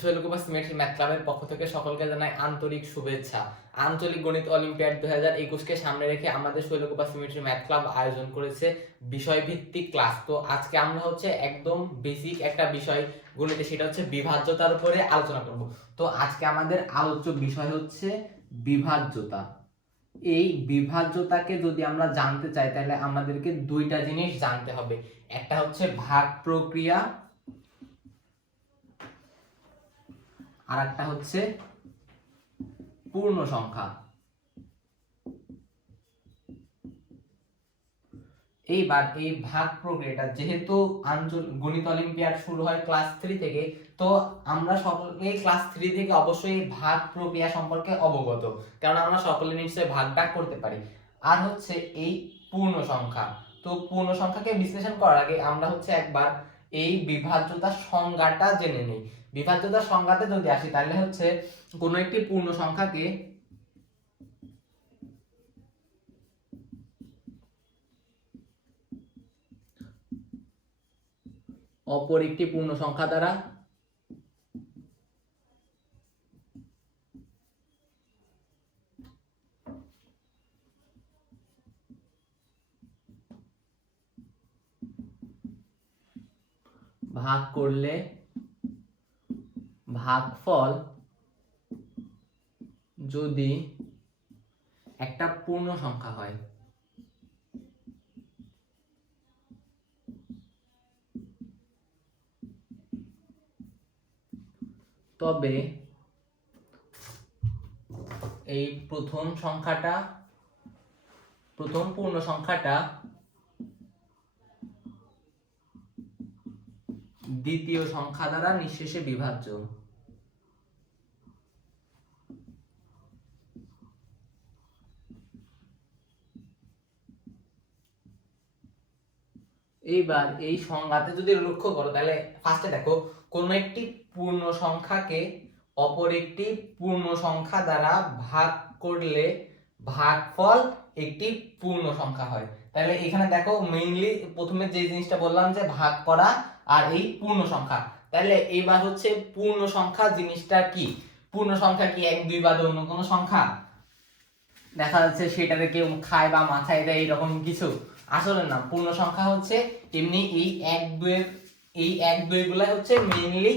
Shailkupa symmetry math ক্লাবের পক্ষ থেকে সকলকে জানাই আন্তরিক শুভেচ্ছা। আঞ্চলিক গণিত অলিম্পিয়াড 2021কে সামনে রেখে আমাদের শৈলকুপা সিমেট্রি ম্যাথ ক্লাব আয়োজন করেছে বিষয়ভিত্তিক ক্লাস। তো আজকে আমরা হচ্ছে একদম বেসিক একটা বিষয় গণিতে, সেটা হচ্ছে বিভাজ্যতার উপরে আলোচনা করব। তো আজকে আমাদের আলোচ্য বিষয় হচ্ছে বিভাজ্যতা। এই বিভাজ্যতাকে যদি আমরা জানতে চাই তাহলে আমাদেরকে দুইটা জিনিস জানতে হবে। একটা হচ্ছে ভাগ প্রক্রিয়া, আর একটা হচ্ছে পূর্ণ সংখ্যা। এইবার এই ভাগ প্রক্রিয়াটা, যেহেতু গণিত অলিম্পিয়াড শুরু হয় ক্লাস 3 থেকে, তো আমরা সকলে ক্লাস 3 থেকে অবশ্যই ভাগ প্রক্রিয়া সম্পর্কে অবগত, কারণ আমরা সকলে নিশ্চয়ই ভাগ করতে পারি। আর হচ্ছে এই পূর্ণ সংখ্যা। তো পূর্ণ সংখ্যাকে বিশ্লেষণ করার আগে আমরা হচ্ছে একবার এই বিভাজ্যতার সংজ্ঞাটা জেনে নিই। বিভাজ্যতার সংজ্ঞাতে যদি আসি তাহলে হচ্ছে কোনো একটি পূর্ণ সংখ্যাকে অপর একটি পূর্ণ সংখ্যা দ্বারা ভাগ করলে ভাগফল যদি একটা পূর্ণ সংখ্যা হয়, তবে এই প্রথম পূর্ণ সংখ্যাটা দ্বিতীয় সংখ্যা দ্বারা নিঃশেষে বিভাজ্য। এইবার এই সংজ্ঞাতে যদি লক্ষ্য করো তাহলে ফার্স্টে দেখো, কোন একটি পূর্ণ সংখ্যাকে অপর একটি পূর্ণ সংখ্যা দ্বারা ভাগ করলে ভাগফল একটি পূর্ণ সংখ্যা হয়। তাহলে এখানে দেখো মেইনলি প্রথমে যে জিনিসটা বললাম যে ভাগ করা আর এই পূর্ণ সংখ্যা। তাহলে এইবার হচ্ছে পূর্ণ সংখ্যা জিনিসটা কি? পূর্ণ সংখ্যা কি 1 2 বাদে অন্য কোনো সংখ্যা? দেখা যাচ্ছে সেটাকে কেউ খায় বা মাথায় দেয় এরকম কিছু? আসলে না, পূর্ণ সংখ্যা হচ্ছে এমনি এই 1 2 গুলাই হচ্ছে মেইনলি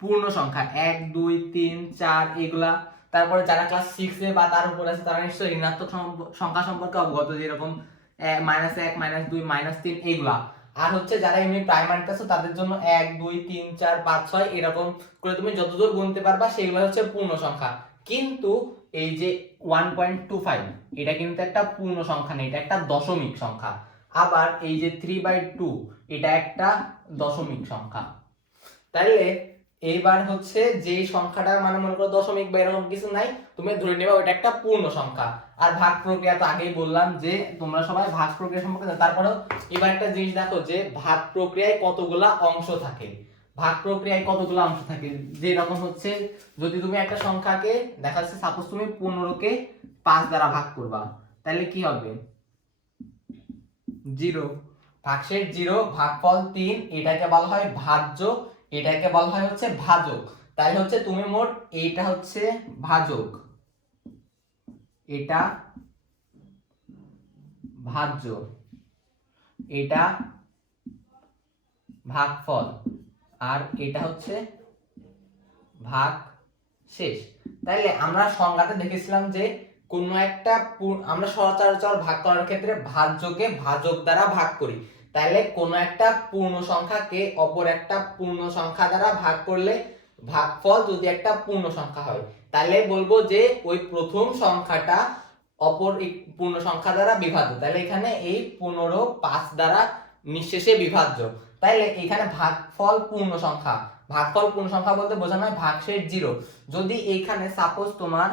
পূর্ণ সংখ্যা। 1 2 3 4 এগুলা। তারপরে যারা ক্লাস 6 এ বা তার উপর আছে তারা নিশ্চয়ই ঋণাত্মক সংখ্যা সম্পর্কে অবগত, যেরকম -1 -2 -3 এগুলা। আর হচ্ছে যারা এমনি প্রাইমারিতে আছে তাদের জন্য 1 2 3 4 5 6 এরকম করে তুমি যতদূর গুনতে পারবা সেগুলো হচ্ছে পূর্ণ সংখ্যা। কিন্তু এই যে 1.25 এটা কিন্তু একটা পূর্ণ সংখ্যা না, এটা একটা দশমিক সংখ্যা। আবার এই যে 3/2 এটা একটা দশমিক সংখ্যা। তাইলে এইবার হচ্ছে যে সংখ্যাটা মানে মনে করো দশমিক বা এরকম কিছু নাই, তুমি ধরে নেবা ওটা একটা পূর্ণ সংখ্যা। আর ভাগ প্রক্রিয়া তো আগেই বললাম যে তোমরা সবাই ভাগ প্রক্রিয়া সম্পর্কে জানো। তারপরেও এবার একটা জিনিস দেখো যে ভাগ প্রক্রিয়ায় কতগুলা অংশ থাকে। ভাগ প্রক্রিয়ায় কতগুলো অংশ থাকে, যে রকম হচ্ছে যদি তুমি একটা সংখ্যাকে দেখা যাচ্ছে সাপোজ তুমি 15 কে 5 দ্বারা ভাগ করবা, তাহলে কি হবে? 0, ভাগশেষ 0, ভাগফল 3, এটাকে বলা হয় ভাজ্য, এটাকে বলা হয় হচ্ছে ভাজক। তাই হচ্ছে তুমি মোট এইটা হচ্ছে ভাজক, এটা ভাজ্য, এটা ভাগফল, আর এটা হচ্ছে ভাগ শেষ। তাইলে আমরা সংজ্ঞাতে দেখেছিলাম যে কোন একটা আমরা সচরাচর ভাগ করার ক্ষেত্রে ভাজ্যকে ভাজক দ্বারা ভাগ করি। তাইলে কোন একটা পূর্ণ সংখ্যাকে অপর একটা পূর্ণ সংখ্যা দ্বারা ভাগ করলে ভাগফল যদি একটা পূর্ণ সংখ্যা হয়, তাহলে বলবো যে ওই প্রথম সংখ্যাটা অপর এক পূর্ণ সংখ্যা দ্বারা বিভাজ্য। তাহলে এখানে এই 15 5 দ্বারা নিঃশেষে বিভাজ্য। তাইলে এখানে ভাগফল পূর্ণ সংখ্যা, ভাগফল পূর্ণ সংখ্যা বলতে বোঝানো হয় ভাগশেষ 0। যদি এইখানে সাপোজ তোমার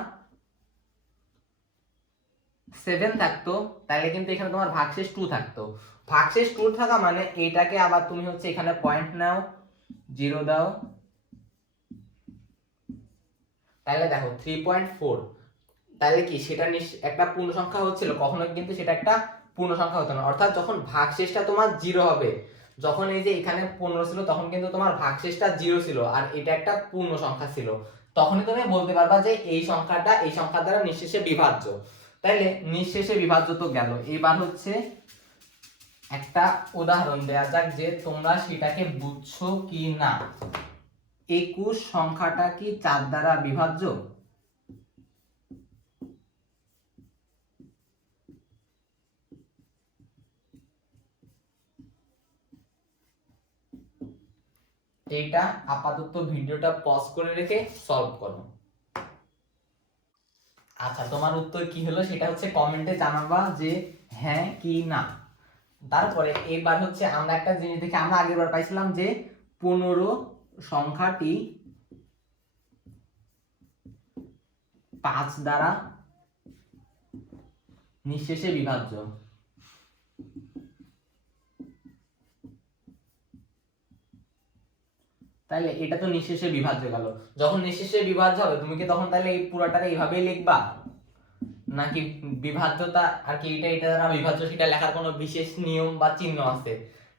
7 থাকতো তাহলে কিন্তু এখানে তোমার ভাগশেষ 2 থাকতো। ভাগশেষ 2 থাকা মানে এটাকে আবার তুমি হচ্ছে এখানে পয়েন্ট নাও, 0 দাও, তাহলে দেখো 3.4। তাহলে কি সেটা একটা পূর্ণ সংখ্যা হচ্ছিল? কখনোই কিন্তু সেটা একটা পূর্ণ সংখ্যা হতো না। অর্থাৎ যখন ভাগশেষটা তোমার 0 হবে যখন এই যে এখানে 15 ছিল তখন কিন্তু তোমার ভাগশেষটা 0 ছিল আর এটা একটা পূর্ণ সংখ্যা ছিল, তখনই তুমি বলতে পারবা যে এই সংখ্যাটা এই সংখ্যা দ্বারা নিঃশেষে বিভাজ্য। তাইলে নিঃশেষে বিভাজ্য তো গেল, এবার হচ্ছে একটা উদাহরণ দেয়া যাক যে তোমরা সেটাকে বুঝছো কি না। 21 সংখ্যাটা কি 4 দ্বারা বিভাজ্য? এইটা আপাতত ভিডিওটা পজ করে রেখে সলভ করো। আচ্ছা, তোমার উত্তর কি হলো সেটা হচ্ছে কমেন্টে জানাবা যে হ্যাঁ কি না। তারপরে এবার হচ্ছে আমরা একটা জিনিস দেখি, আমরা আগেরবার পাইছিলাম যে 15 সংখ্যাটি 5 দ্বারা নিঃশেষে বিভাজ্য। তাইলে এটা তো নিঃশেষে বিভাজ্য গেল, যখন নিঃশেষে বিভাজ্য হবে তুমি কি তখন তাহলে এই পুরাটাকে এইভাবেই লিখবা, নাকি বিভাজ্যতা আর কি এটা এটা দ্বারা বিভাজ্য সেটা লেখার কোনো বিশেষ নিয়ম বা চিহ্ন আছে?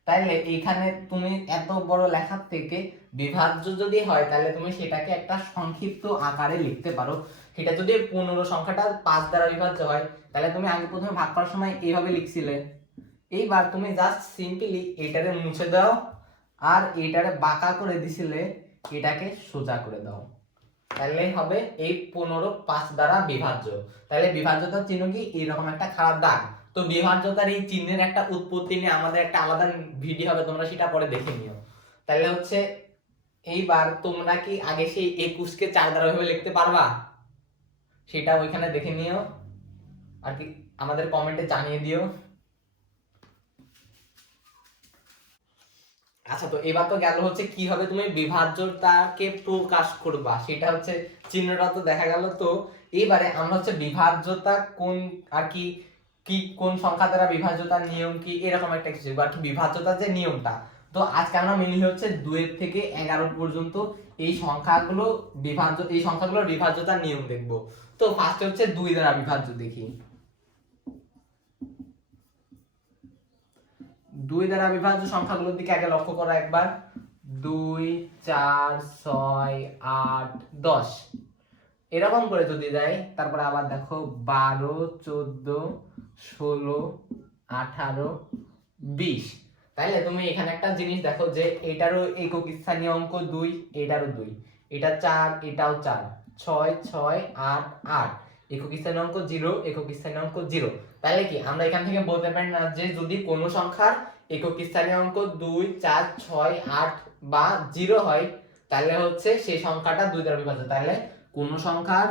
তাইলে এইখানে তুমি এত বড় লেখার থেকে বিভাজ্য যদি হয় তাহলে তুমি সেটাকে একটা সংক্ষিপ্ত আকারে লিখতে পারো। সেটা যদি 15 সংখ্যাটা 5 দ্বারা বিভাজ্য হয় তাহলে তুমি আগে প্রথমে ভাগ করার সময় এইভাবে লিখছিলে, এইবার তুমি জাস্ট সিম্পলি এটারে মুছে দাও আর এটারে বাঁকা করে দিছিলে, এটাকে সোজা করে দাও, তাহলে হবে এই 15 5 দ্বারা বিভাজ্য। তাহলে বিভাজ্যতার চিহ্ন কি এরকম একটা খারাপ দাগ। তো বিভাজ্যতার এই চিহ্নের একটা উৎপত্তি নিয়ে আমাদের একটা আলাদা ভিডিও হবে, তোমরা সেটা পরে দেখে নিও। তাহলে হচ্ছে এইবার তোমরা কি আগে সেই 21 কে 4 দ্বারা ভাবে লিখতে পারবা, সেটা ওইখানে দেখে নিও আর কি আমাদের কমেন্টে জানিয়ে দিও। আচ্ছা, তো এবার তো গেল হচ্ছে কিভাবে তুমি বিভাজ্যতাকে প্রকাশ করবা, সেটা হচ্ছে চিহ্নটা তো দেখা গেল। তো এবারে আমরা হচ্ছে বিভাজ্যতা কোন আর কি কি কোন সংখ্যা দ্বারা বিভাজ্যতার নিয়ম কি এরকম একটা কিছু আর কি বিভাজ্যতার যে নিয়মটা। তো আজকে আমরা মেনলি হচ্ছে 2 থেকে 11 পর্যন্ত এই সংখ্যাগুলো এই সংখ্যাগুলোর বিভাজ্যতার নিয়ম দেখব। তো ফার্স্টে হচ্ছে 2 দ্বারা বিভাজ্য দেখি। 2 দ্বারা বিভাজ্য সংখ্যাগুলোর দিকে আগে লক্ষ্য করো একবার। 2 4 6 8 10 এরকম করে যদি যায়, তারপরে আবার দেখো 12 14 16 18 20। তাইলে তুমি এখানে একটা জিনিস দেখো যে এটারও একক স্থানীয় অঙ্ক 2, এটারও 2, এটা 4, এটাও 4, 6 6 8 8, একক স্থানীয় অঙ্ক 0, একক স্থানীয় অঙ্ক 0। তাহলে কি আমরা এখান থেকে বলতে পারি না যে যদি কোনো সংখ্যার একক স্থানীয় অঙ্ক 2 4 6 8 বা 0 হয় তাহলে হচ্ছে সেই সংখ্যাটা 2 দ্বারা বিভাজ্য। তাহলে কোন সংখ্যার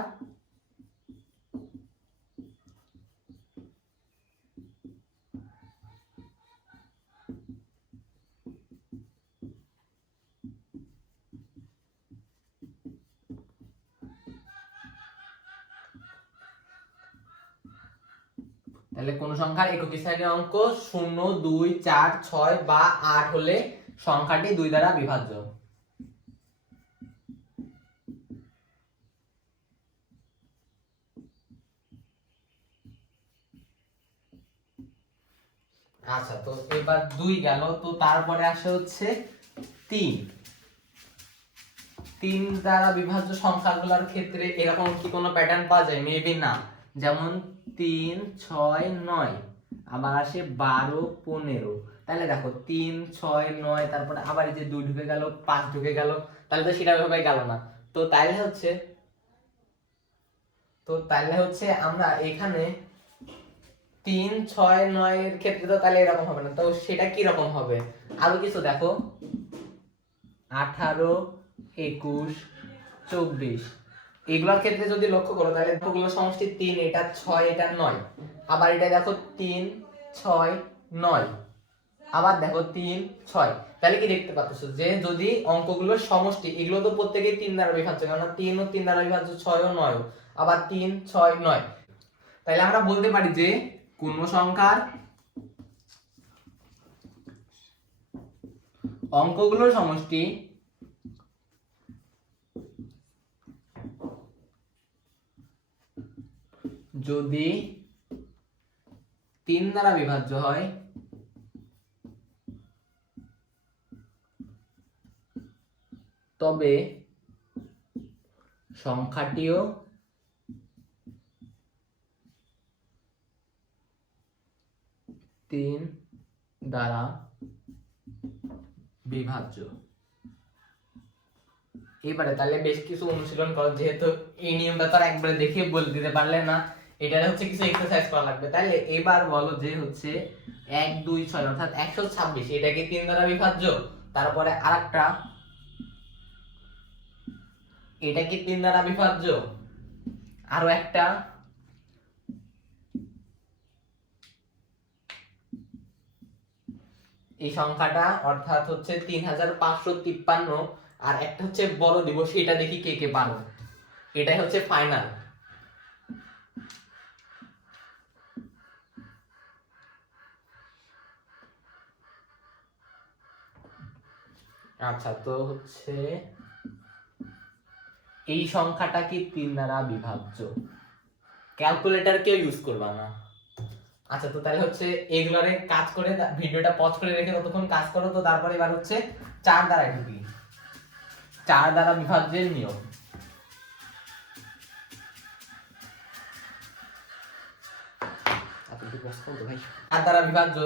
তাহলে কোন সংখ্যার একক স্থানীয় অঙ্ক 0 2 4 6 বা 8 হলে সংখ্যাটি 2 দ্বারা বিভাজ্য। আচ্ছা, তো এবার 2 গেল, তো তারপরে আসে হচ্ছে 3। 3 দ্বারা বিভাজ্য সংখ্যাগুলোর ক্ষেত্রে এরকম কি কোনো প্যাটার্ন পাওয়া যায়? মেবি না। যেমন 3 6 9, আবার আসে 12 15। তাহলে দেখো 3 6 9, তারপরে আবার এই যে 2 ঢুকে গেল 5 ঢুকে গেল, তাহলে তো সেটা ভাবে গেল না। তো তাইলে হচ্ছে আমরা এখানে 3 6 9 এর ক্ষেত্রে তো তাহলে এরকম হবে না, তো সেটা কি রকম হবে? আরো কিছু দেখো 18 21 24, এগুলোর ক্ষেত্রে যদি লক্ষ্য করো তাহলে এগুলো সমষ্টি 3, এটা 6, এটা 9, আবার এটা দেখো 3 6 9, আবার দেখো 3 6। তাহলে কি দেখতে পাচ্ছ যে যদি অঙ্কগুলোর সমষ্টি এগুলো তো প্রত্যেকেই 3 দ্বারা বিভাজ্য, কারণ 3 ও 3 দ্বারা বিভাজ্য, 6 ও 9, আবার 3 6 9। তাহলে আমরা বলতে পারি যে কোন সংখ্যার অঙ্কগুলোর সমষ্টি যদি 3 দ্বারা বিভাজ্য হয় তবে সংখ্যাটিও তিন দ্বারা বিভাজ্য। এবারে তাহলে বেশ কিছু অনুশীলন করো, যেহেতু এই নিয়মটা তো একবারে দেখে বলে দিতে পারলে না, এটা হচ্ছে কিছু এক্সারসাইজ করা লাগবে। তাহলে এবার বলো যে হচ্ছে 1 2 6 অর্থাৎ 126 এটা কি 3 দ্বারা বিভাজ্য? তারপরে আরেকটা, এটা কি 3 দ্বারা বিভাজ্য? আরো একটা, এই সংখ্যাটা অর্থাৎ হচ্ছে 3553, আর একটা হচ্ছে বড় দিব, সেটা দেখি কে কে পারো। এটাই হচ্ছে ফাইনাল। আচ্ছা, তো হচ্ছে এই সংখ্যাটা কি 3 দ্বারা বিভাজ্য? ক্যালকুলেটর কেউ ইউজ করবা না। আচ্ছা, তো তাহলে হচ্ছে এগুলারে কাজ করে ভিডিওটা পজ করে রেখে ততক্ষণ কাজ করো। তো তারপরে এবার হচ্ছে 4 দ্বারা ঢুকি, 4 দ্বারা বিভাজ্যের নিয়ম। চার দ্বারা বিভাজ্য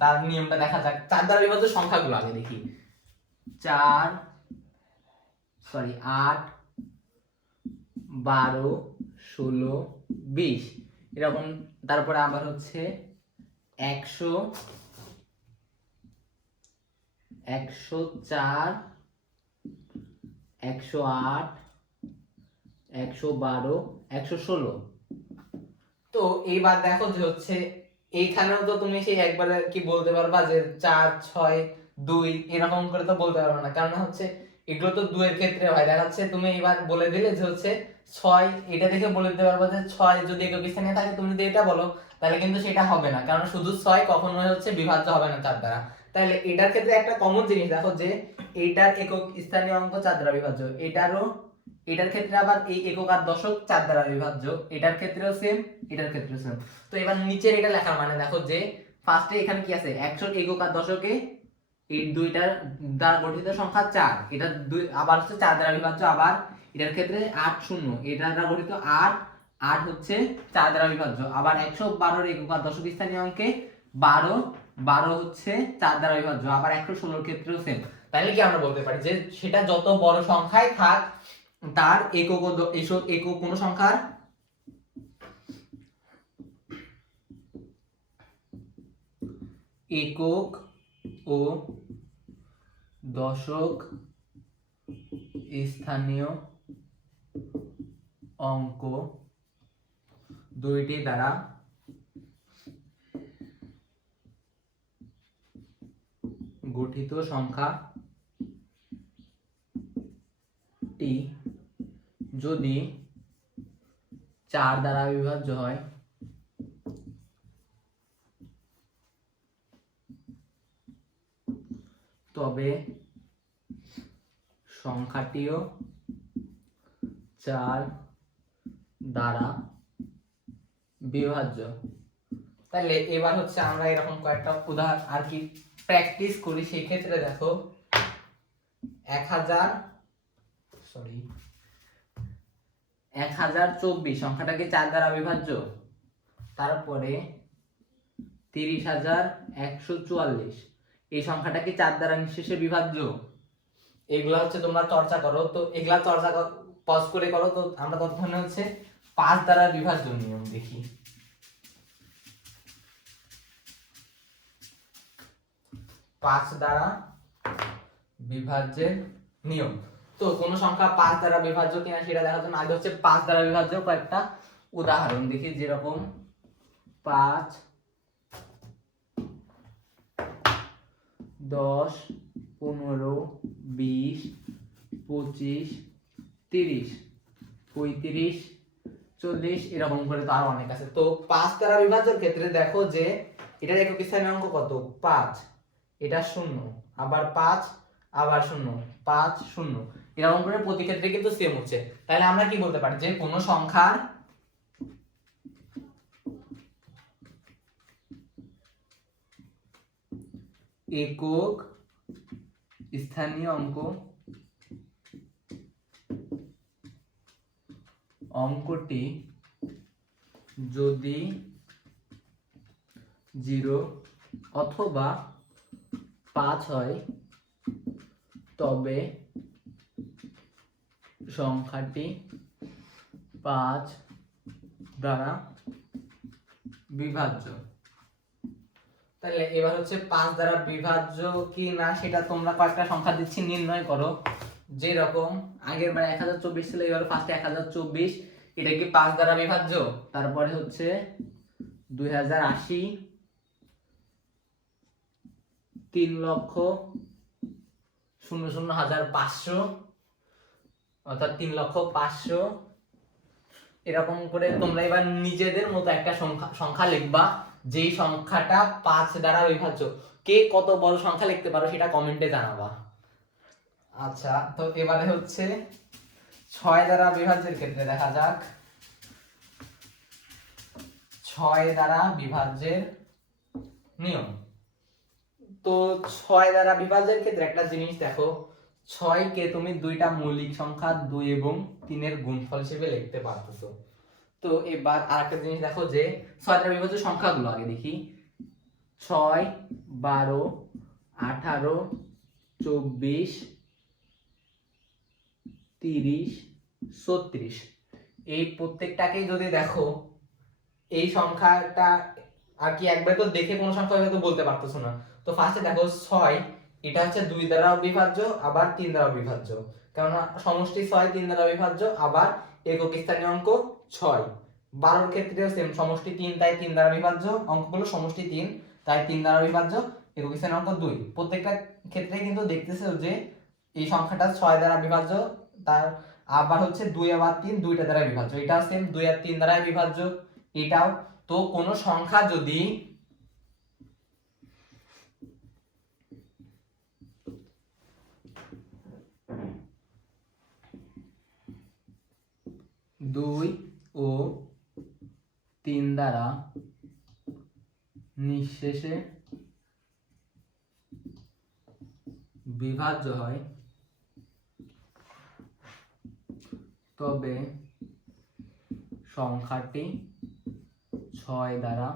তার নিয়মটা দেখা যাক। 4 দ্বারা বিভাজ্য সংখ্যাগুলো আগে দেখি। 8 12 16 20 এরকম। তারপরে আবার হচ্ছে 100 104 108 112 116। তো এইবার দেখো যে হচ্ছে এইখানেও তো তুমি সেই একবারে কি বলতে পারবা যে 4 6 2 এরকম করে তো বলতে পারবে না, কারণ হচ্ছে এগুলো তো 2 এর ক্ষেত্রে হয়। দেখা যাচ্ছে তুমি এবার বলে দিলে যে হচ্ছে 6, এটা দেখে বলে দিতে পারবা যে 6 যদি একক স্থানে থাকে, তুমি যদি এটা বলো তাহলে কিন্তু সেটা হবে না, কারণ শুধু 6 কখনোই হচ্ছে বিভাজ্য হবে না 4 দ্বারা। তাহলে এটার ক্ষেত্রে একটা কমন জিনিস দেখো যে এইটার একক স্থানীয় অঙ্ক 4 দ্বারা বিভাজ্য, এটার ক্ষেত্রে আবার এই একক আর দশক 4 দ্বারা বিভাজ্য, এটার ক্ষেত্রেও সেম, এটার ক্ষেত্রেও সেম। তো এবার নিচের এটা লেখার মানে দেখো যে ফার্স্টে এখানে কি আছে, 100 একক আর দশকে এই দুইটার দ্বারা গঠিত সংখ্যা 4, এটা আবার হচ্ছে 4 দ্বারা বিভাজ্য। আবার এটার ক্ষেত্রে 8 0 এটা দ্বারা গঠিত 8, 8 হচ্ছে 4 দ্বারা বিভাজ্য। আবার 112 এর একক আর দশক স্থানীয় অঙ্কে 12, 12 হচ্ছে 4 দ্বারা বিভাজ্য। আবার 116 এর ক্ষেত্রেও সেম। তাহলে কি আমরা বলতে পারি যে সেটা যত বড় সংখ্যায় থাক, তার একক একক কোন সংখ্যার একক ও দশক স্থানীয় অঙ্ক দুইটি দ্বারা গঠিত সংখ্যাটি যদি 4 দ্বারা বিভাজ্য হয়, তবে সংখ্যাটিও 4 দ্বারা বিভাজ্য। তাহলে এবার হচ্ছে আমরা এরকম কয়েকটা উদাহরণ আর কি প্র্যাকটিস করি। সেই ক্ষেত্রে দেখো 1024 সংখ্যাটা কি 4 দ্বারা বিভাজ্য? তারপরে 30144 এই সংখ্যাটা কি 4 দ্বারা নিঃশেষে বিভাজ্য? এগুলা হচ্ছে তোমরা চর্চা করো। তো এগুলা চর্চা পজ করে করো। তো আমরা ততক্ষণে হচ্ছে 5 দ্বারা বিভাজ্য নিয়ম দেখি। 5 দ্বারা বিভাজ্যের নিয়ম। তো কোন সংখ্যা 5 দ্বারা বিভাজ্য কিনা সেটা দেখার জন্য আগে হচ্ছে 5 দ্বারা বিভাজ্য কয়েকটা উদাহরণ দেখি। যেরকম 5 10 15 20 25 30 35 40 এরকম করে তো আরো অনেক আছে। তো 5 দ্বারা বিভাজ্যের ক্ষেত্রে দেখো যে এটার একক স্থানীয় অঙ্ক কত, 5, এটা 0, আবার 5, আবার 0, 5 0 এরকম করে প্রতি ক্ষেত্রে কিন্তু সেম হচ্ছে। তাহলে আমরা কি বলতে পারি যে কোন সংখ্যার একক স্থানীয় অঙ্ক অঙ্কটি যদি 0 অথবা 5 হয় তবে সংখ্যাটি 5 দ্বারা বিভাজ্য। তাহলে এবার হচ্ছে 5 দ্বারা বিভাজ্য কি না সেটা তোমরা কয়েকটা সংখ্যা দিচ্ছি, নির্ণয় করো। যেরকম আগের বার 1024 ছিল, এবার ফার্স্টে 1024, এটা কি 5 দ্বারা বিভাজ্য? তারপরে হচ্ছে 2080, 3,00,000,500, অর্থাৎ 3,05,000। এরকম করে তোমরা এবার নিজেদের মতো একটা সংখ্যা লিখবা, যেই সংখ্যাটা 5 দ্বারা বিভাজ্য। কে কত বড় সংখ্যা লিখতে পারো সেটা কমেন্টে জানাবা। আচ্ছা, তো এবারে হচ্ছে 6 দ্বারা বিভাজ্যের ক্ষেত্রে দেখা যাক। 6 দ্বারা বিভাজ্যের নিয়ম। তো 6 দ্বারা বিভাজ্যের ক্ষেত্রে একটা জিনিস দেখো, 6 কে তুমি দুইটা মৌলিক সংখ্যা 2 এবং 3 এর গুণফল হিসেবে লিখতে পারতেছো। তো এবার আরেকটা জিনিস দেখো যে 6 দ্বারা বিভাজ্য সংখ্যাগুলো আগে দেখি। 6, 12, 18, 24, 30, 36, এই প্রত্যেকটাকেই যদি দেখো, এই সংখ্যাটা আর কি একবার তো দেখে কোনো সংখ্যা হয়তো বলতে পারতেছো না। তো ফার্স্টে দেখো 6, এটা হচ্ছে 2 দ্বারাও বিভাজ্য আবার 3 দ্বারাও বিভাজ্য, কেননা সমষ্টি 6 3 দ্বারা বিভাজ্য, আবার একক স্থানীয় অঙ্ক 6। 12 এর ক্ষেত্রেও সেম, সমষ্টি 3 তাই 3 দ্বারা বিভাজ্য, অঙ্কগুলো সমষ্টি 3 তাই 3 দ্বারা বিভাজ্য, একক স্থানীয় অঙ্ক 2। প্রত্যেকটা ক্ষেত্রে কিন্তু দেখতেছো যে এই সংখ্যাটা 6 দ্বারা বিভাজ্য, তার আবার হচ্ছে 2 আবার 3 দুইটা দ্বারা বিভাজ্য, এটাও সেম 2 আর 3 দ্বারা বিভাজ্য, এটাও। তো কোন সংখ্যা যদি দুই ও 3 দ্বারা নিঃশেষে বিভাজ্য হয় তবে সংখ্যাটি 6 দ্বারা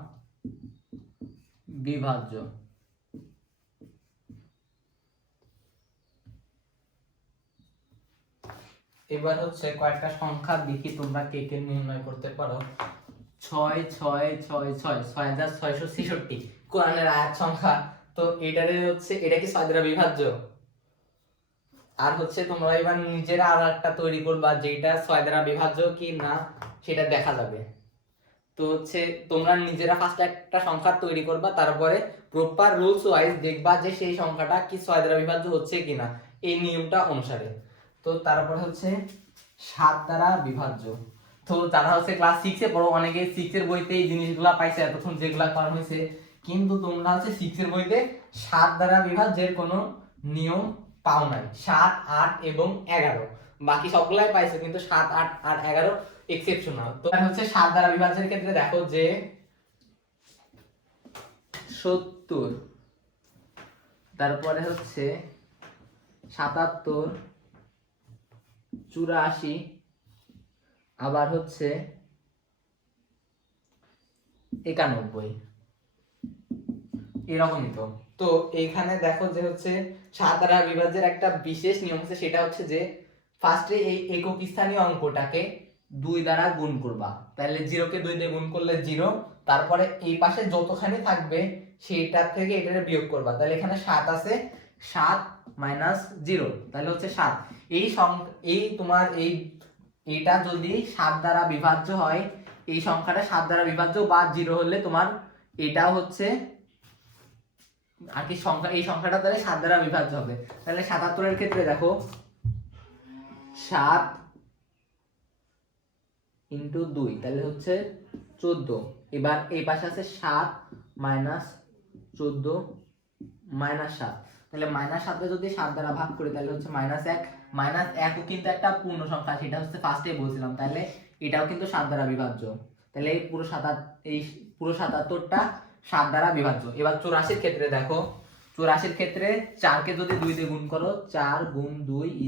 বিভাজ্য। এবার হচ্ছে কয়েকটা সংখ্যা দেখি তোমরা কে কে নির্ণয় করতে পারো। 6 6 6 6 6666 কোরআনের আয়াত সংখ্যা। তো এটারে হচ্ছে, এটা কি 6 দ্বারা বিভাজ্য? আর হচ্ছে তোমরা এবার নিজেরা আর একটা তৈরি করবা যেটা 6 দ্বারা বিভাজ্য কি না সেটা দেখা যাবে। তো হচ্ছে তোমরা নিজেরা ফার্স্ট একটা সংখ্যা তৈরি করবা, তারপরে প্রপার রুলস ওয়াইজ দেখবা যে সেই সংখ্যাটা কি 6 দ্বারা বিভাজ্য হচ্ছে কিনা এই নিয়মটা অনুসারে। তো তারপরে হচ্ছে 7 দ্বারা বিভাজ্য। তো যারা হচ্ছে ক্লাস 6 এ পড়ো, অনেকে 6 এর বইতে এই জিনিসগুলো পাইছে এতক্ষণ যেগুলা করা হয়েছে, কিন্তু তোমরা হচ্ছে 6 এর বইতে 7 দ্বারা বিভাজ্যের কোনো নিয়ম পাও নাই। 7, 8 এবং 11 বাকি সবগুলাই পাইছো, কিন্তু 7, 8 আর 11 এক্সেপশনাল। তো হচ্ছে 7 দ্বারা বিভাজ্যের ক্ষেত্রে দেখো যে 70, তারপরে হচ্ছে 77, 84, আবার হচ্ছে 91, এরকমই। তো তো এইখানে দেখো যে হচ্ছে 7 দ্বারা বিভাজ্যের একটা বিশেষ নিয়ম আছে, সেটা হচ্ছে যে ফার্স্টে এই একক স্থানীয় অঙ্কটাকে 2 দ্বারা গুণ করবা, তাহলে 0 কে 2 দিয়ে গুণ করলে 0, তারপরে এই পাশে যতখানি থাকবে সেইটার থেকে এটারে বিয়োগ করবা, তাহলে এখানে 7 আছে, 7 মাইনাস 0 তাহলে হচ্ছে 7। এই তোমার এইটা যদি 7 দ্বারা বিভাজ্য হয়, এই সংখ্যাটা 7 দ্বারা বিভাজ্য বা 0 হলে তোমার এটাও হচ্ছে আর কি সংখ্যা, এই সংখ্যাটা তাহলে 7 দ্বারা বিভাজ্য হবে। তাহলে 77 এর ক্ষেত্রে দেখো 7 ইন্টু 2 তাহলে হচ্ছে 14। এবার এই পাশে আছে 7 মাইনাস 14 মাইনাস 7, তাহলে মাইনাস 7 যদি 7 দ্বারা ভাগ করি তাহলে হচ্ছে -1। -1 কিন্তু একটা পূর্ণ সংখ্যা, সেটা হচ্ছে ফার্স্টে বলছিলাম, তাহলে এটাও কিন্তু 7 দ্বারা বিভাজ্য। তাহলে এই পুরো 77টা 7 দ্বারা বিভাজ্য। এবার 84 এর ক্ষেত্রে দেখো, 84 এর ক্ষেত্রে 4 কে যদি 2 দিয়ে গুণ করো, 4 গুণ 2 =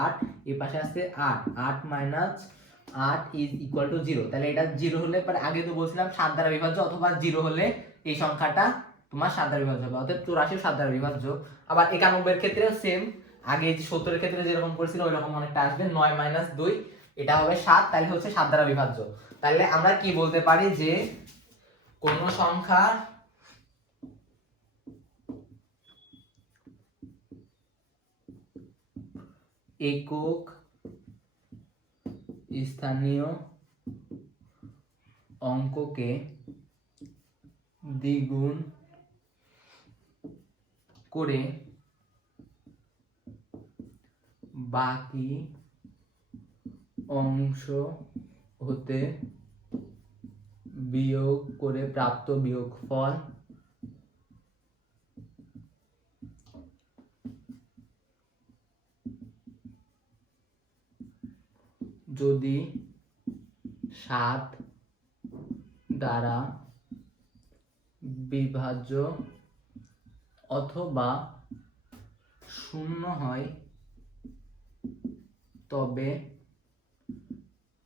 8, এই পাশে আছে 8, 8 মাইনাস 8 ইজ ইকুয়াল টু 0, তাহলে এটা 0 হলে পরে আগে তো বলছিলাম 7 দ্বারা বিভাজ্য, অথবা 0 হলে এই সংখ্যাটা তোমার 7 দ্বারা বিভাজ্য হবে, অর্থাৎ 84 7 দ্বারা বিভাজ্য। আবার 91 এর ক্ষেত্রেও সেম, আগে 70 এর ক্ষেত্রে যেরকম করেছিল ওই রকম অনেকটা আসবে, 9 - 2 এটা হবে 7, তাহলে হচ্ছে 7 দ্বারা বিভাজ্য। তাহলে আমরা কি বলতে পারি যে কোন সংখ্যা একক স্থানীয় অঙ্ককে দ্বিগুণ করে বাকি অংশ হতে বিয়োগ করে প্রাপ্ত বিয়োগফল যদি 7 দ্বারা বিভাজ্য অথবা 0 হয়, তবে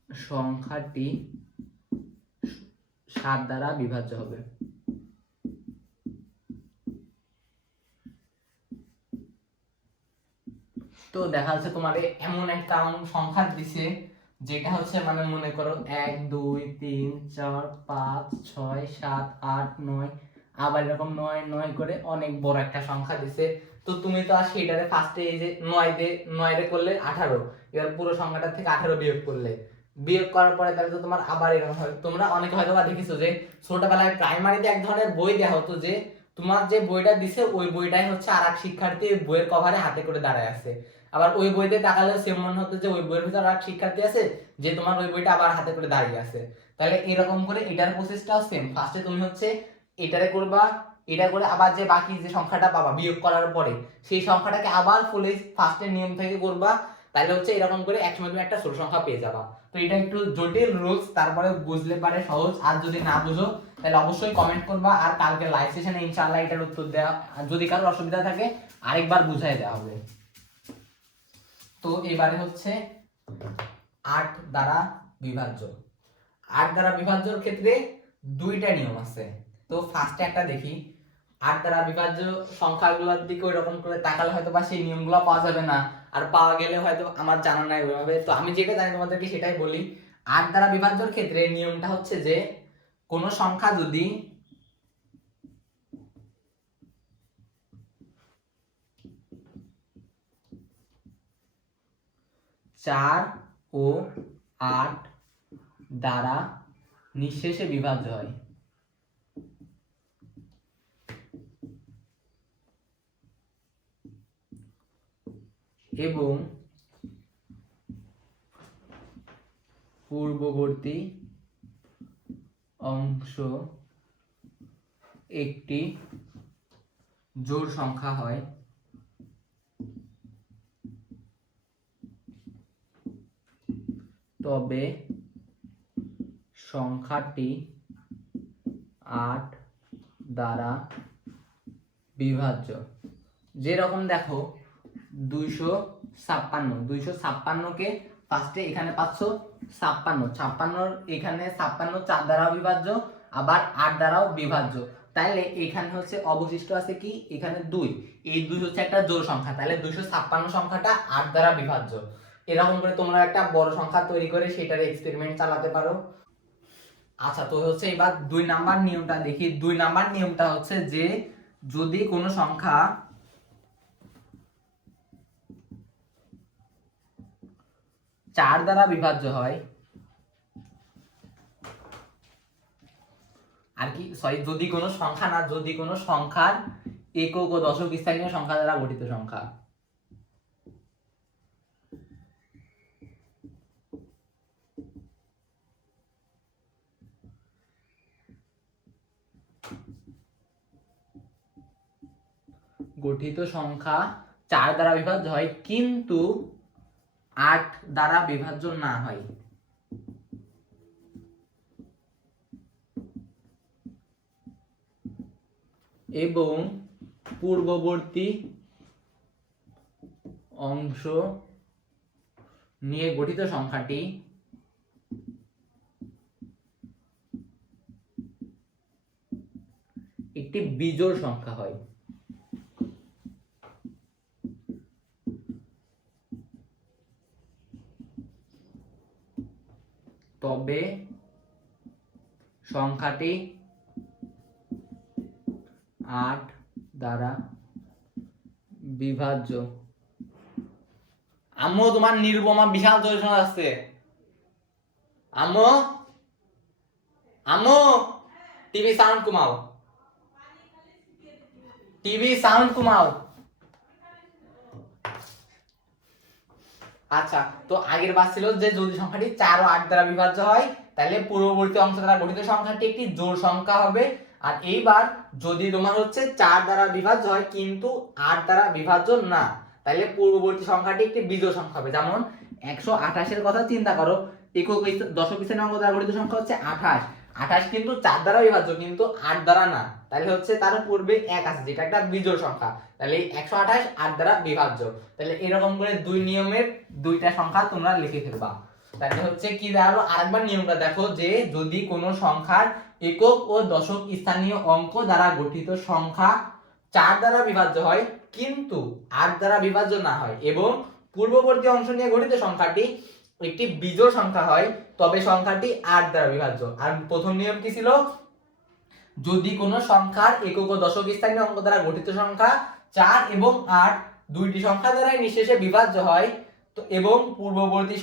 সংখ্যাটি 7 দ্বারা বিভাজ্য হবে। তো দেখা যাচ্ছে তোমার এমন একটা সংখ্যা দিছে যেটা হচ্ছে মানে মনে করো 1 2 3 4 5 6 7 8 9, আবার এরকম 9 9 করে অনেক বড় একটা সংখ্যা দিছে। তো তুমি তো আর সেইটারে ফার্স্টে এই যে 9 রে করলে 18, এবার পুরো সংখ্যাটা থেকে 18 বিয়োগ করার পরে তাহলে তো তোমার আবার এরকম হয়। তোমরা অনেকে হয়তো বা দেখেছো যে ছোটবেলায় প্রাইমারিতে এক ধরনের বই দেওয়া হতো যে তোমার যে বইটা দিছে ওই বইটাই হচ্ছে আর এক শিক্ষার্থী বইয়ের কভারে হাতে করে দাঁড়ায় আছে, আবার ওই বইতে তাকালে সেম মনে হতো যে ওই বইয়ের ভিতর আর শিক্ষার্থী আছে যে তোমার ওই বইটা আবার হাতে করে দাঁড়িয়ে আছে। তাহলে এরকম করে এটার প্রসেসটাও সেম, ফার্স্টে তুমি হচ্ছে এটারে করবা, এটা করে আবার যে বাকি যে সংখ্যাটা পাবা বিয়োগ করার পরে সেই সংখ্যাটাকে আবার ফুলে ফার্স্টের নিয়ম থেকে করবা, তাহলে হচ্ছে এরকম করে একসময় তুমি একটা ছোট সংখ্যা পেয়ে যাবা। তো এটা একটু জটিল রুলস, তারপরে বুঝলে পারে সহজ, আর যদি না বুঝো তাহলে অবশ্যই কমেন্ট করবা, আর কালকে লাইভ সেশনে ইনশাআল্লাহ এটার উত্তর দেওয়া, যদি কারোর অসুবিধা থাকে আরেকবার বুঝাই দেওয়া হবে। তো এবারে হচ্ছে 8 দ্বারা বিভাজ্য। 8 দ্বারা বিভাজ্যর ক্ষেত্রে দুইটা নিয়ম আছে। তো ফার্স্টে একটা দেখি, 8 দ্বারা বিভাজ্য সংখ্যাগুলোর দিকে ওইরকম করে তাকালে হয়তো বা সেই নিয়মগুলো পাওয়া যাবে না, আর পাওয়া গেলে হয়তো আমার জানা নাই ওইভাবে। তো আমি যেটা জানি তোমাদেরকে সেটাই বলি। 8 দ্বারা বিভাজ্যর ক্ষেত্রে নিয়মটা হচ্ছে যে কোন সংখ্যা যদি 4 ও 8 দ্বারা নিঃশেষে বিভাজ্য হয়, এবং পূর্ববর্তী অংশ একটি জোড় সংখ্যা হয়, তবে সংখ্যাটি 8 দ্বারা বিভাজ্য। যেরকম দেখো 256কে ফার্স্টে এখানে পাচ্ছ 56 এখানে 56 4 দ্বারা বিভাজ্য, আবার 8 দ্বারাও বিভাজ্য, তাহলে এখানে হচ্ছে অবশিষ্ট আছে কি এখানে 2, এই 2 হচ্ছে একটা জোড় সংখ্যা, তাহলে 256 সংখ্যাটা 8 দ্বারা বিভাজ্য। এরকম করে তোমরা একটা বড় সংখ্যা তৈরি করে সেটার এক্সপেরিমেন্ট চালাতে পারো। আচ্ছা, তো হচ্ছে এবার 2 নাম্বার নিয়মটা দেখি। 2 নাম্বার নিয়মটা হচ্ছে যে যদি কোনো সংখ্যা 4 দ্বারা বিভাজ্য হয়, আর কি সরি, যদি কোনো সংখ্যা না, যদি কোনো সংখ্যার একক ও দশক স্থানীয় সংখ্যা দ্বারা গঠিত সংখ্যা, গঠিত সংখ্যা 4 দ্বারা বিভাজ্য হয় কিন্তু 8 দ্বারা বিভাজ্য না হয়, এবং পূর্ববর্তী অংশ নিয়ে গঠিত সংখ্যাটি একটি বিজোড় সংখ্যা হয়। তবে সংখ্যাটি 8 দ্বারা বিভাজ্য। আম্মু তোমার নিরুপমা বিশাল জোরে শোনা যাচ্ছে। আম্মু আম্মু টিভি সাউন্ড কমাও, টিভি সাউন্ড কমাও। আচ্ছা, তো আগের বার ছিল যে যদি সংখ্যাটি 4 ও 8 দ্বারা বিভাজ্য হয় তাহলে পূর্ববর্তী অংশ দ্বারা গঠিত সংখ্যাটি একটি জোড় সংখ্যা হবে। আর এইবার যদি তোমার হচ্ছে 4 দ্বারা বিভাজ্য হয় কিন্তু 8 দ্বারা বিভাজ্য না, তাহলে পূর্ববর্তী সংখ্যাটি একটি বিজোড় সংখ্যা হবে। যেমন 128 এর কথা চিন্তা করো, একক দশক স্থানীয় অঙ্ক দ্বারা গঠিত সংখ্যা হচ্ছে 28। 28 কিন্তু 4 দ্বারা বিভাজ্য কিন্তু 8 দ্বারা না, তাহলে হচ্ছে তার পূর্বে 1 আছে যেটা একটা বিজোড় সংখ্যা, তাহলে 128 8 দ্বারা বিভাজ্য। তাহলে এরকম করে দুই নিয়মের দুইটা সংখ্যা তোমরা লিখে ফেলবা। তাহলে হচ্ছে কি দাঁড়ালো, আরেকবার নিয়মটা দেখো যে যদি কোনো সংখ্যার একক ও দশক স্থানীয় অঙ্ক দ্বারা গঠিত সংখ্যা 4 দ্বারা বিভাজ্য হয় কিন্তু 8 দ্বারা বিভাজ্য না হয় এবং পূর্ববর্তী অংশ নিয়ে গঠিত সংখ্যাটি একটি বিজোড় সংখ্যা হয়, তবে সংখ্যাটি 8 দ্বারা বিভাজ্য। আর প্রথম নিয়ম কি ছিল, যদি কোনো সংখ্যার একক ও দশক স্থানীয় অঙ্ক দ্বারা গঠিত সংখ্যা 4 এবং 8 দুইটি সংখ্যা দ্বারাই নিঃশেষে বিভাজ্য হয় তো এবং পূর্ববর্তী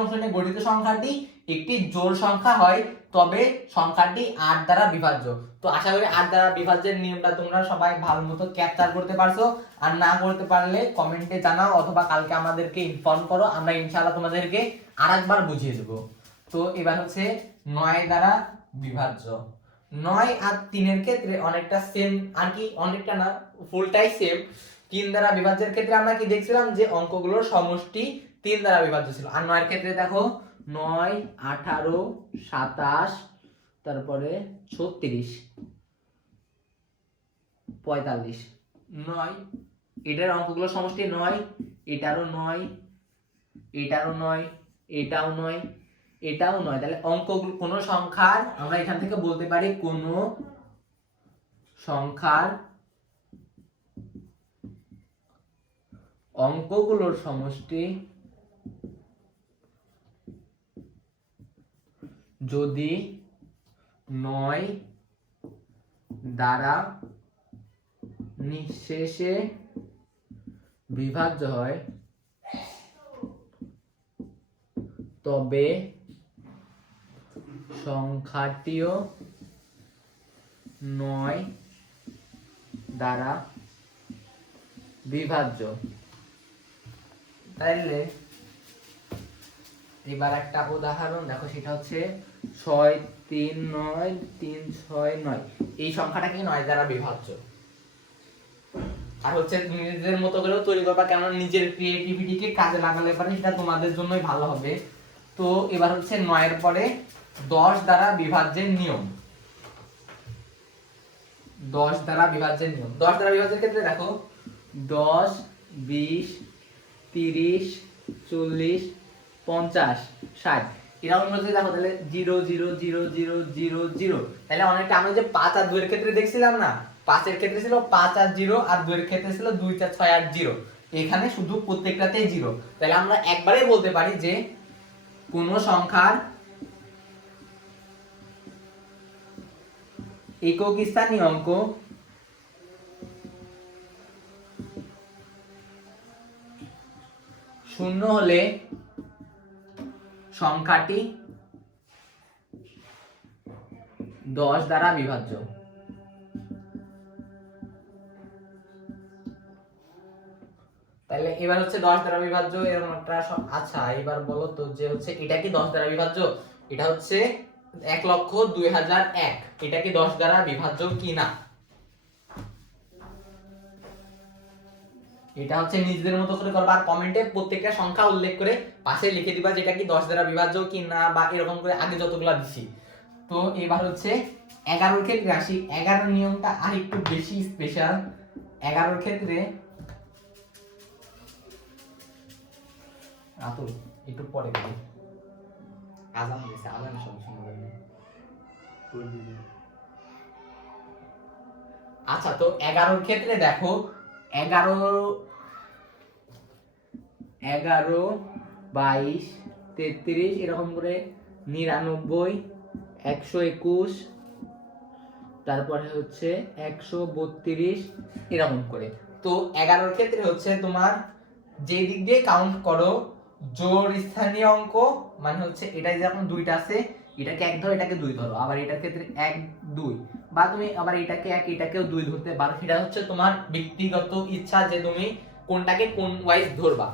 অংশ নিয়ে গঠিত সংখ্যাটি একটি জোড় সংখ্যা হয়, তবে সংখ্যাটি 8 দ্বারা বিভাজ্য। তো আশা করি 8 দ্বারা বিভাজ্যের নিয়মটা তোমরা সবাই ভালো মতো ক্যাপচার করতে পারছো। আর না করতে পারলে কমেন্টে জানাও অথবা কালকে আমাদেরকে ইনফর্ম করো, আমরা ইনশাআল্লাহ তোমাদেরকে আরেকবার বুঝিয়ে দেবো। তো এবার হচ্ছে 9 দ্বারা বিভাজ্য। 9 আর 3 এর ক্ষেত্রে অনেকটা সেম, আর কি অনেকটা না ফুলটাই সেম। 3 দ্বারা বিভাজ্যের ক্ষেত্রে আমরা কি দেখছিলাম যে অঙ্কগুলোর সমষ্টি 3 দ্বারা বিভাজ্য ছিল। আর 9 এর ক্ষেত্রে দেখো 9 18 27 তারপরে 36 45 9 এটার অঙ্কগুলোর সমষ্টি 9, এটারও 9, এটারও 9, এটাও 9, এটাও 9। তাহলে অঙ্কগুলো কোনো সংখ্যার আমরা এখান থেকে বলতে পারি কোনো সংখ্যার অঙ্কগুলোর সমষ্টি যদি 9 দ্বারা নিঃশেষে বিভাজ্য হয় তবে সংখ্যাটিও 9 দ্বারা বিভাজ্য। তাইলে এবার একটা উদাহরণ দেখো, সেটা হচ্ছে 6 3 9 3 6 9, এই সংখ্যাটা কি 9 দ্বারা বিভাজ্য। আর হচ্ছে নিজেদের মতো করেও তৈরি করবা, কেননা নিজের ক্রিয়েটিভিটিকে কাজে লাগালে পারে সেটা তোমাদের জন্যই ভালো হবে। তো এবার হচ্ছে 9 এর পরে 10 দ্বারা বিভাজ্যের নিয়ম। 10 দ্বারা বিভাজ্যের নিয়ম, 10 দ্বারা বিভাজ্যের ক্ষেত্রে দেখো 10 20 30 40 50 60 এরকম যদি দেখো তাহলে 0 0 0 0 0 0, তাহলে অনেকটা আমরা যে 5 আর 2 এর ক্ষেত্রে দেখছিলাম না, 5 এর ক্ষেত্রে ছিল 5 আর 0 আর 2 এর ক্ষেত্রে ছিল 2 4 6 8 0, এখানে শুধু প্রত্যেকটাতেই 0। তাহলে আমরা একবারেই বলতে পারি যে কোন সংখ্যার একক স্থানীয় অঙ্ক শূন্য হলে সংখ্যাটি 10 দ্বারা বিভাজ্য। তাহলে এবার হচ্ছে 10 দ্বারা বিভাজ্য এরকম একটা আচ্ছা এবার বলো তো যে হচ্ছে এটা কি 10 দ্বারা বিভাজ্য, এটা হচ্ছে 1,02,001, এটা কি 10 দ্বারা বিভাজ্য কি না, এটা হচ্ছে নিজেদের মতো করে করবা। আর কমেন্টে প্রত্যেকটা সংখ্যা উল্লেখ করে পাশে লিখে দিবা যেটা কি 10 দ্বারা বিভাজ্য কি না, বা এরকম করে আগে যতগুলা দিছি। তো এবার হচ্ছে 11 এর ক্ষেত্রে আসি। 11 নিয়মটা আর একটু বেশি স্পেশাল। 11 এর ক্ষেত্রে আতুল একটু পরে বলি, আজান দিয়েছে, আজানের সময় শুনবেন। আচ্ছা, তো 11 ক্ষেত্রে দেখো 11 11 22 33 এরকম করে 99 121 তারপরে হচ্ছে 132 এরকম করে। তো 11 ক্ষেত্রে হচ্ছে তোমার যে দিক দিয়ে কাউন্ট করো জোড় স্থানীয় অঙ্ক মানে হচ্ছে এটাই যখন দুইটা আছে এটাকে 1 ধরো এটাকে 2 ধরো, আবার এটার ক্ষেত্রে 1 2 বা তুমি আবার এটাকে 1 এটাকেও 2 ধরতে পারো, সেটা হচ্ছে তোমার ব্যক্তিগত ইচ্ছা যে তুমি কোনটাকে কোন ওয়াইজ ধরবা।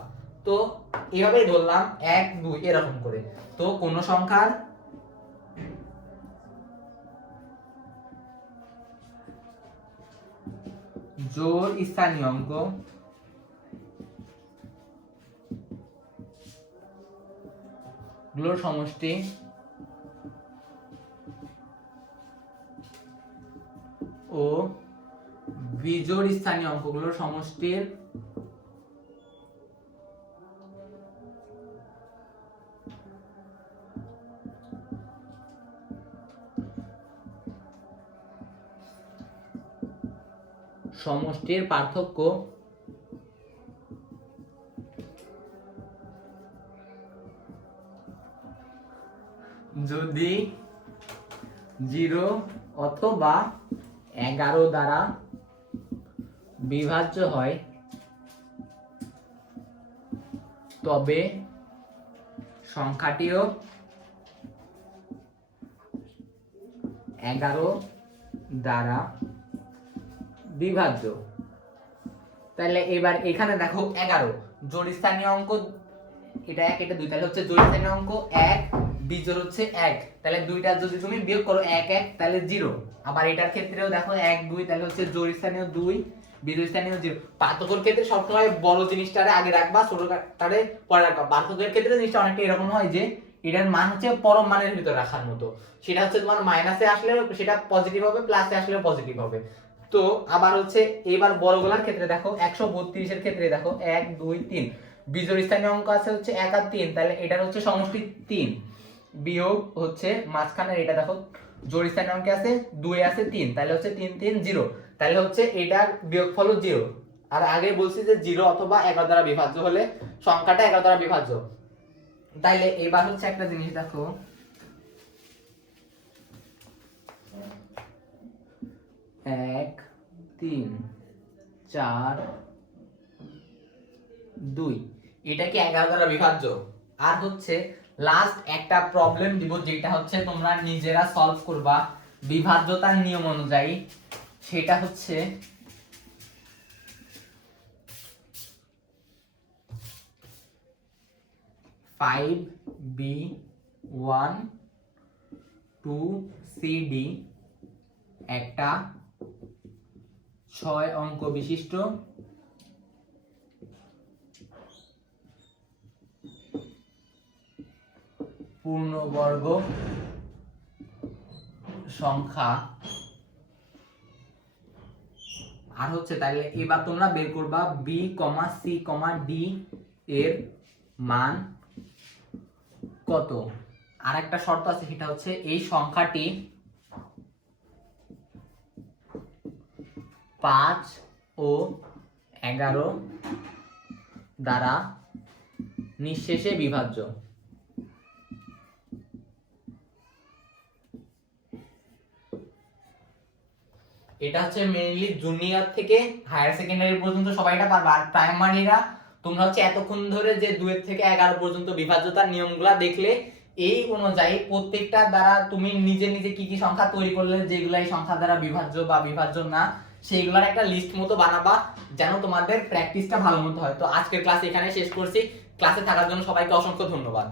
তো এইভাবেই ধরলাম 1 2 এরকম করে। তো কোন সংখ্যার জোড় স্থানীয় অঙ্ক গুলোর সমষ্টি ও বিজোড় স্থানীয় অঙ্কগুলোর সমষ্টির পার্থক্য যদি 0 অথবা 11 দ্বারা বিভাজ্য হয় তবে সংখ্যাটিও 11 দ্বারা বিভাজ্য। তাহলে এবার এখানে দেখো 11 জোড় স্থানীয় অঙ্ক, এটা 1 এটা 2, তাহলে হচ্ছে জোড় স্থানীয় অঙ্ক 1 বিজোড় হচ্ছে 1, তাহলে দুইটা যদি তুমি বিয়োগ করো 1 1 তাহলে 0। আবার এটার ক্ষেত্রেও দেখো 1 2 তাহলে হচ্ছে জোড় স্থানীয় 2 বিজোড় স্থানীয় 0। পার্থক্যের ক্ষেত্রে সবসময় বড় জিনিসটারে আগে রাখবা, ছোটটারে পরে রাখবা। পার্থক্যের ক্ষেত্রে জিনিসটা অনেকটা এরকম হয় যে এটার মান হচ্ছে পরম মানের ভিতর রাখার মতো, সেটা হচ্ছে তোমার মাইনাসে আসলে সেটা পজিটিভ হবে, প্লাসে আসলে পজিটিভ হবে। তো আবার হচ্ছে এবার বড়গুলোর ক্ষেত্রে দেখো 132 এর ক্ষেত্রে দেখো 1 2 3 বিজোড় স্থানীয় অঙ্ক আছে হচ্ছে 1 আর 3, তাহলে এটার হচ্ছে সমষ্টি 3 বিয়োগ হচ্ছে মাঝখানের এটা দেখো জোড় স্থানীয় অঙ্কে আছে 2 আছে 3, তাহলে হচ্ছে 3 3 0, তাহলে হচ্ছে এটার বিয়োগফল 0। আর আগে বলছি যে 0 অথবা 11 দ্বারা বিভাজ্য হলে সংখ্যাটা 11 দ্বারা বিভাজ্য। তাইলে এবার হচ্ছে একটা জিনিস দেখো 1 3 4 2 এটা কি 11 দ্বারা বিভাজ্য। আর হচ্ছে লাস্ট একটা প্রবলেম দিব যেটা হচ্ছে তোমরা নিজেরা সলভ করবা বিভাজ্যতার নিয়ম অনুযায়ী, সেটা হচ্ছে ফাইভ বি 1 2 CD একটা 6 অঙ্ক বিশিষ্ট পূর্ণবর্গ সংখ্যা। আর হচ্ছে তাহলে এবার তোমরা বের করবা B, C, D এর মান কত। আর একটা শর্ত আছে, সেটা হচ্ছে এই সংখ্যাটি 5 ও 11 দ্বারা নিঃশেষে বিভাজ্য। এটা হচ্ছে মেইনলি জুনিয়র থেকে হায়ার সেকেন্ডারি পর্যন্ত সবাই এটা পারবে। আর প্রাইমারিরা তোমরা হচ্ছে এতক্ষণ ধরে যে 2 থেকে 11 পর্যন্ত বিভাজ্যতার নিয়মগুলা দেখলে, এই অনুযায়ী প্রত্যেকটা দ্বারা তুমি নিজে নিজে কি কি সংখ্যা তৈরি করলে যেগুলা এই সংখ্যা দ্বারা বিভাজ্য বা বিভাজ্য না, সেইগুলোর একটা লিস্ট মতো বানাবা যেন তোমাদের প্র্যাকটিসটা ভালো মতো হয়। তো আজকের ক্লাস এখানে শেষ করছি। ক্লাসে থাকার জন্য সবাইকে অসংখ্য ধন্যবাদ।